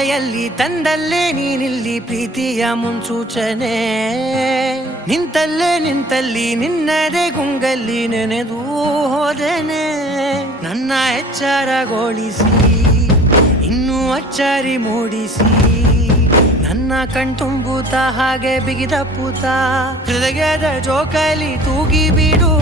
ಮಳೆಯಲ್ಲಿ ತಂದಲ್ಲೇ ನೀನಿಲ್ಲಿ ಪ್ರೀತಿಯ ಮುನ್ಸೂಚನೆ ನಿಂತಲ್ಲಿ ನಿನ್ನದೇ ಗುಂಗಲ್ಲಿ ನೆನೆದು ಹೋದನೆ ನನ್ನ ಎಚ್ಚರಗೊಳಿಸಿ ಇನ್ನೂ ಅಚ್ಚರಿ ಮೂಡಿಸಿ ನನ್ನ ಕಣ್ತುಂಬುತ್ತ ಹಾಗೆ ಬಿಗಿದ ಪೂತ ಹೃದಯದ ಜೋಕಾಲಿ ತೂಗಿ ಬಿಡು